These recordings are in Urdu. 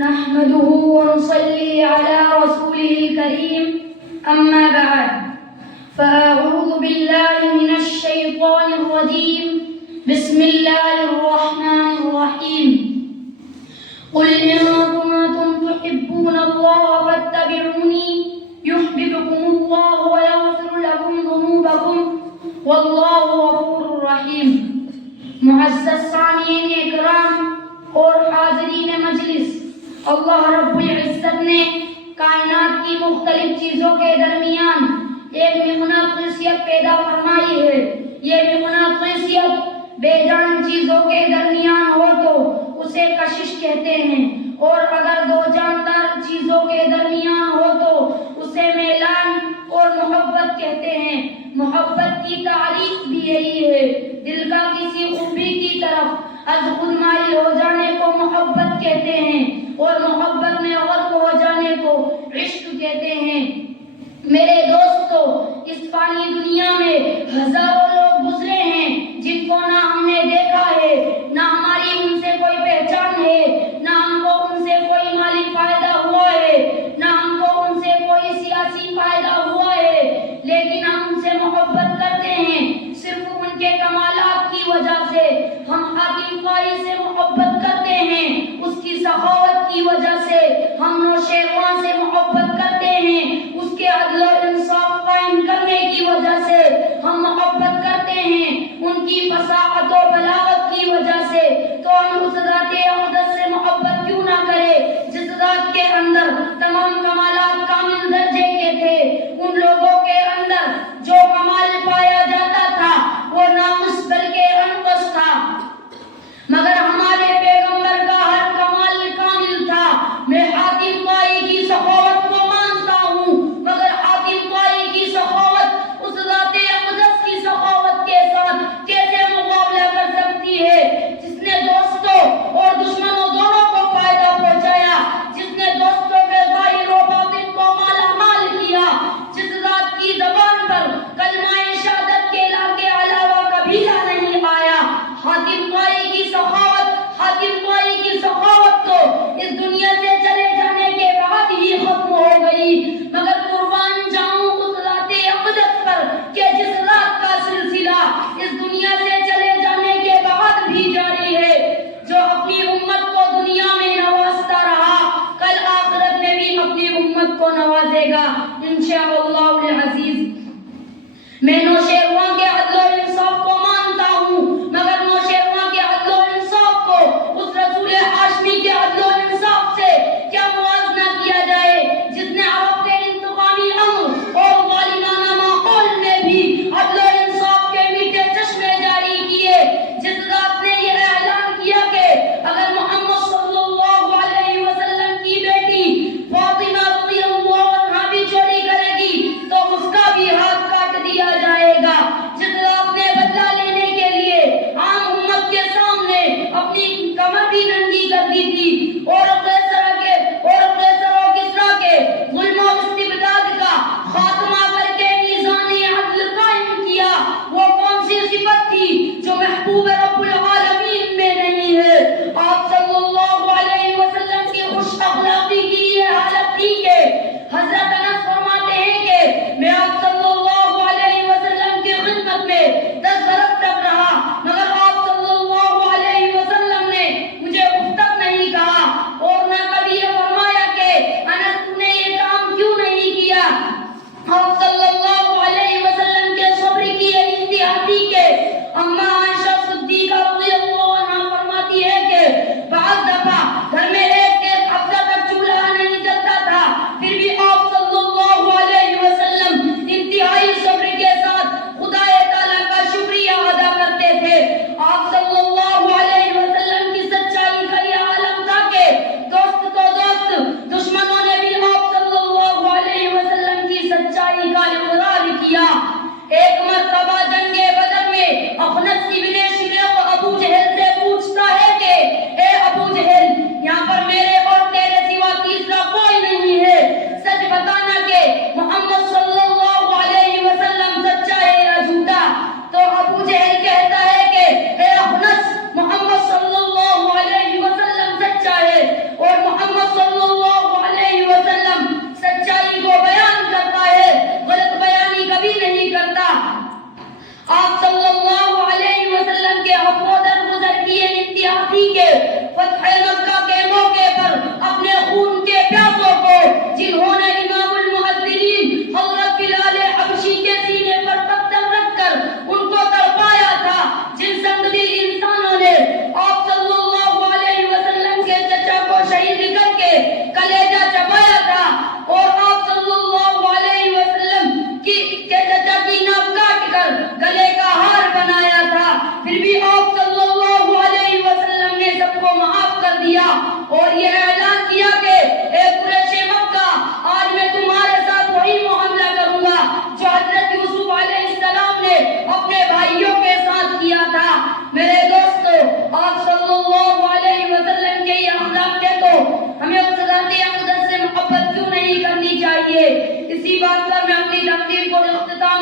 نحمده ونصلي على رسوله الكريم أما بعد فأعوذ بالله من الشيطان الرجيم بسم الله الرحمن الرحيم قل إن كنتم تحبون الله فاتبعوني يحببكم الله ويغفر لكم ذنوبكم والله غفور رحيم. معزز سامعین اکرام اور حاضرین مجلس، اللہ رب العزت نے کائنات کی مختلف چیزوں کے درمیان ایک منافسیت پیدا فرمائی ہے. یہ منافسیت بے جان چیزوں کے درمیان ہو تو اسے کشش کہتے ہیں، اور اگر دو جاندار چیزوں کے درمیان ہو تو اسے میلان اور محبت کہتے ہیں. محبت کی تعریف بھی یہی ہے. دل کا کسی خوبی کی طرف از خود مائل ہو جانے کو محبت کہتے ہیں، اور محبت میں غرق ہو جانے کو عشق کہتے ہیں. میرے دوستو، اس فانی دنیا میں ہزاروں لوگ گزرے ہیں جن کو نہ ہم نے دیکھا ہے، نہ ہماری ان سے کوئی پہچان ہے، نہ ہم کو ان سے کوئی مالی فائدہ ہوا ہے، نہ ہم کو ان سے کوئی سیاسی فائدہ ہوا ہے، لیکن ہم ان سے محبت کرتے ہیں صرف ان کے کمالات کی وجہ سے. ہم حاکم قاری سے محبت کرتے ہیں اس کی سخاوت کی وجہ سے. ہم نوشیروان سے محبت کرتے ہیں اس کے عدل و انصاف قائم کرنے کی وجہ سے. ہم محبت کرتے ہیں ان کی فصاحت و بلاغت کی وجہ سے. تو ہم اس ذات اقدس سے محبت کیوں نہ کرے جس ذات کے اندر تمام کمالات کامل درجے کے تھے. ان لوگوں کے اندر جو کمال پایا جاتا تھا وہ ناقص بلکہ انقص تھا، مگر ہمارے پیغمبر کا ہر کمال کامل تھا. میں حاتم طائی کی سخاوت کو مانتا ہوں، مگر حاتم طائی کی سخاوت اس ذات اقدس کی سخاوت کے ساتھ کیسے مقابلہ کر سکتی ہے جس نے دوستوں اور دشمنوں دونوں کو فائدہ پہنچایا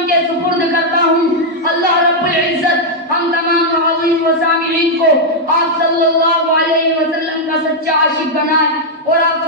کے سپرد کرتا ہوں۔ اللہ رب العزت ہم تمام معاذین و سامعین کو آپ صلی اللہ علیہ وسلم کا سچا عاشق بنائے اور آپ